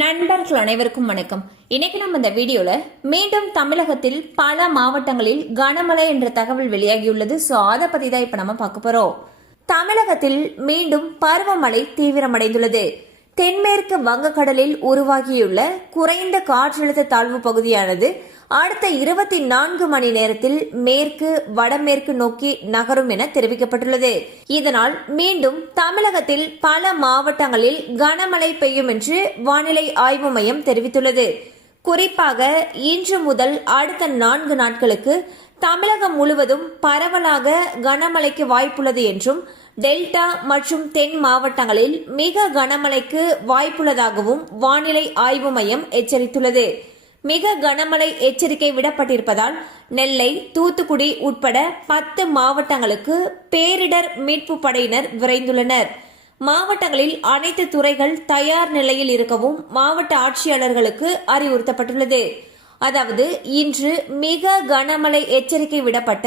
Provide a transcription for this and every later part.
நண்பர்கள் அனைவருக்கும் வணக்கம். இன்னைக்கு நம்ம இந்த வீடியோல மீண்டும் தமிழகத்தில் பல மாவட்டங்களில் கனமழை என்ற தகவல் வெளியாகியுள்ளது. ஸோ அதை பத்தி தான் இப்ப நம்ம பார்க்க போறோம். தமிழகத்தில் மீண்டும் பருவமழை தீவிரமடைந்துள்ளது. தென்மேற்கு வங்கக்கடலில் உருவாகியுள்ள குறைந்த காற்றழுத்த தாழ்வு பகுதியானது அடுத்த இருபத்தி நான்கு மணி நேரத்தில் மேற்கு வடமேற்கு நோக்கி நகரும் என தெரிவிக்கப்பட்டுள்ளது. இதனால் மீண்டும் தமிழகத்தில் பல மாவட்டங்களில் கனமழை பெய்யும் என்று வானிலை ஆய்வு மையம் தெரிவித்துள்ளது. குறிப்பாக இன்று முதல் அடுத்த நான்கு நாட்களுக்கு தமிழகம் முழுவதும் பரவலாக கனமழைக்கு வாய்ப்புள்ளது என்றும் டெல்டா மற்றும் தென் மாவட்டங்களில் மிக கனமழைக்கு வாய்ப்புள்ளதாகவும் வானிலை ஆய்வு மையம் எச்சரித்துள்ளது. மிக கனமழை எச்சரிக்கை விடப்பட்டிருப்பதால் நெல்லை தூத்துக்குடி உட்பட பத்து மாவட்டங்களுக்கு பேரிடர் மீட்பு படையினர் விரைந்துள்ளனர். மாவட்டங்களில் அனைத்து துறைகள் தயார் நிலையில் இருக்கவும் மாவட்ட ஆட்சியாளர்களுக்கு அறிவுறுத்தப்பட்டுள்ளது. அதாவது இன்று மிக கனமழை எச்சரிக்கை விடப்பட்ட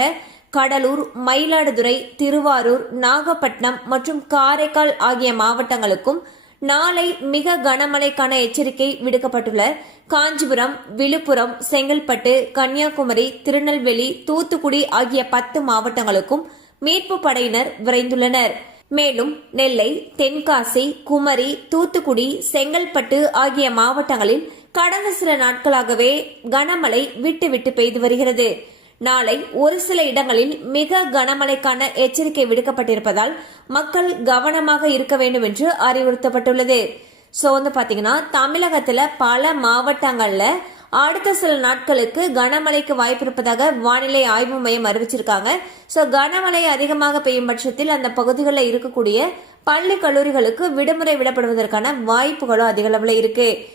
கடலூர் மயிலாடுதுறை திருவாரூர் நாகப்பட்டினம் மற்றும் காரைக்கால் ஆகிய மாவட்டங்களுக்கும் நாளை மிக கனமழைக்கான எச்சரிக்கை விடுக்கப்பட்டுள்ள. காஞ்சிபுரம் விழுப்புரம் செங்கல்பட்டு கன்னியாகுமரி திருநெல்வேலி தூத்துக்குடி ஆகிய பத்து மாவட்டங்களுக்கும் மீட்பு படையினர் விரைந்துள்ளனர். மேலும் நெல்லை தென்காசி குமரி தூத்துக்குடி செங்கல்பட்டு ஆகிய மாவட்டங்களில் கடந்த சில நாட்களாகவே கனமழை விட்டு விட்டு பெய்து வருகிறது. நாளை ஒரு சில இடங்களில் மிக கனமழைக்கான எச்சரிக்கை விடுக்கப்பட்டிருப்பதால் மக்கள் கவனமாக இருக்க வேண்டும் என்று அறிவுறுத்தப்பட்டுள்ளது. ஸோ வந்து பார்த்தீங்கன்னா தமிழகத்தில் பல மாவட்டங்களில் அடுத்த சில நாட்களுக்கு கனமழைக்கு வாய்ப்பு இருப்பதாக வானிலை ஆய்வு மையம் அறிவிச்சிருக்காங்க. ஸோ கனமழை அதிகமாக பெய்யும் பட்சத்தில் அந்த பகுதிகளில் இருக்கக்கூடிய பள்ளி கல்லூரிகளுக்கு விடுமுறை விடப்படுவதற்கான வாய்ப்புகளும் அதிகளவில் இருக்குது